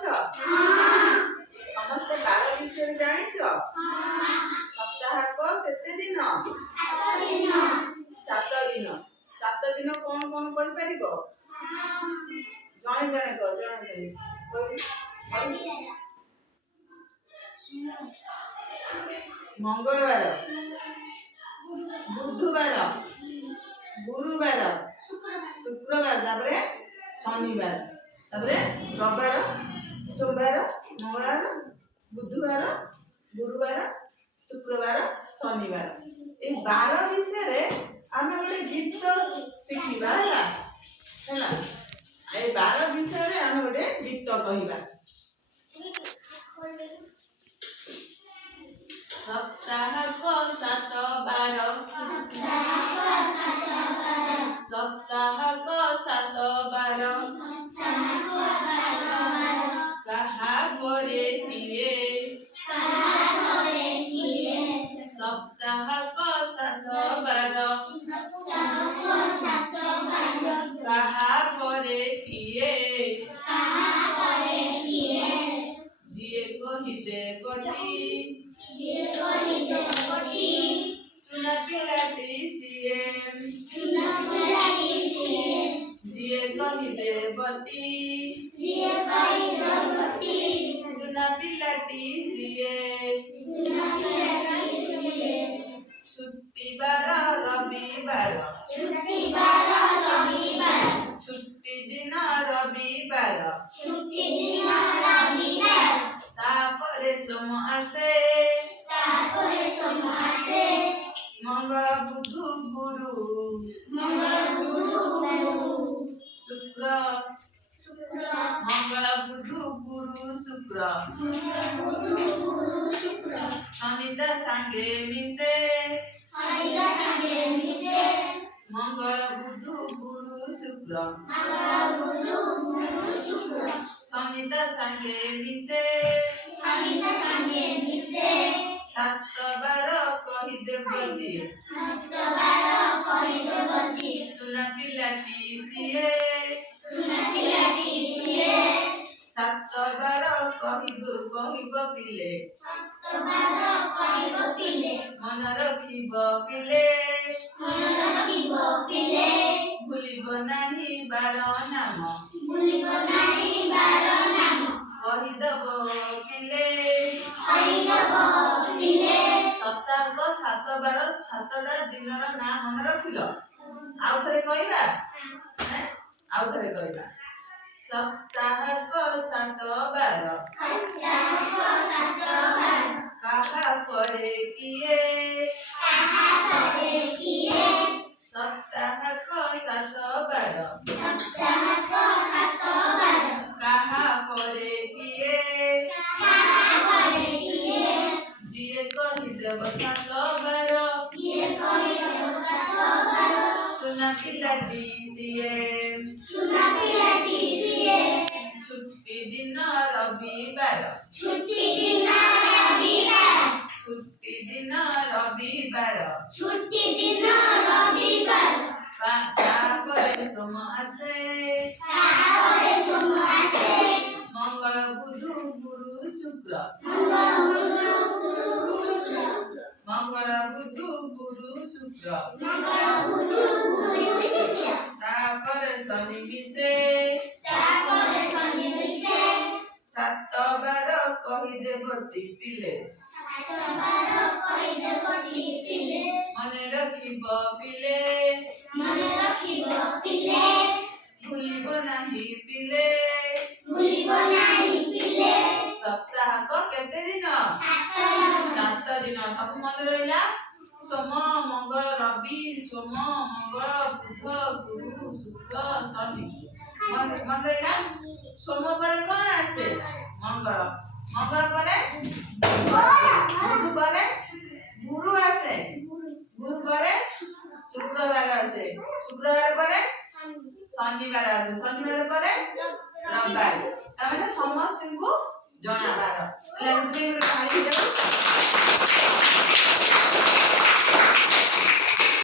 ଅଛ? ସମସ୍ତେ ବାର ବିଷୟରେ ଜାଣିଛ? ସପ୍ତାହକ କେତେ ଦିନ? 7 ଦିନ। 7 ଦିନ କଣ କଣ କହିପାରିବ? ଜଣେ ଜଣେ କହ, ଜଣେ ଜଣେ। ମଙ୍ଗଳବାର, ବୁଧବାର, ଗୁରୁବାର, ଶୁକ୍ରବାର, ତାପରେ ଶନିବାର, ତାପରେ ରବିବାର, ସୋମବାର, ମଙ୍ଗଳବାର, ବୁଧବାର, ଗୁରୁବାର, ଶୁକ୍ରବାର, ଶନିବାର। এই 12 ବିଷୟରେ ଆମେ ଗୋଟେ ଗୀତ ଶିଖିବା ହେଲା। এই 12 ବିଷୟରେ ଆମେ ଗୋଟେ ଗୀତ କହିବା। ସପ୍ତାହକ 7 ବାର, ସପ୍ତାହକ 7 ବାର, କାହା ପରେ କିଏ? ସପ୍ତାହକ 7 ବାର, କାହା ପରେ କିଏ? ଯିଏ କହିଦେବଟି, ସୁନା ପିଲାଟି ସିଏ। ଯିଏ କହିଦେବଟି, ସୁନା ପିଲାଟି ସିଏ। ଛୁଟିବାର ରବିବାର, ଛୁଟି ଦିନ ରବିବାର, ତାପରେ ସୋମ ଆସେ, ମଙ୍ଗଳ ବୁଧ ଗୁରୁ, ଶୁକ୍ର, ମଙ୍ଗଳ ବୁଧ ଗୁରୁ ଶୁକ୍ର, ଶନିଦ ସାଙ୍ଗେ ମିଶେ, ମଙ୍ଗଳ ବୁଧ ଗୁରୁ ଶୁକ୍ର, ଶନିଦ ସାଙ୍ଗେ ମିଶେ। 7 ବାର କହିଦେବ ଯିଏ, ସୁନା ପିଲାଟି ସିଏ। 7 ବାର କହିବ ପିଲେ, ମନ ରଖିବ ପିଲେ। ଭୁଲିବ ନାହିଁ ବାର ନାମ, କହିଦବ ପିଲେ। ସପ୍ତାହକ 7 ବାର, 7ଟା ଦିନର ନାଁ ମନେ ରଖିଲ। ଆଉ ଥରେ କହିବା, ଆଉ ଥରେ କହିବା। ସପ୍ତାହକ 7 ବାର, କାହା ପରେ କିଏ? ସପ୍ତାହକ 7 ବାର, କାହା ପରେ କିଏ? ଯିଏ କହିଦେବ 7 ବାର, ସୁନା ପିଲାଟି ସିଏ। ଛୁଟି ଦିନ ରବିବାର, ଛୁଟି ଦିନ ରବିବାର, ତାପରେ ସୋମ ଆସେ, ମଙ୍ଗଳ ବୁଧ ଗୁରୁ ଶୁକ୍ର, ମଙ୍ଗଳ ବୁଧ ଗୁରୁ ଶୁକ୍ର, ତାପରେ ଶନି ମିଶେ। 7 ବାର କହିଦେବଟି ପିଲେ, ମନେ ରଖିବ ପିଲେ। ଭୁଲିବ ନାହିଁ ପିଲେ। ସପ୍ତାହକ କେତେ ଦିନ? 7 ଦିନ। ସବୁ ମନେ ରହିଲା? सोम मंगल रवि सोम मंगल बुध गुरु शुक्र शनि मन रहा सोम पर कौन आसे मंगल मंगल पर बुध पर गुरु आसे गुरु पर शुक्रवार आसे शुक्रवार पर शनिवार आसे शनिवार पर रविवार तमें समस्त को जनाबार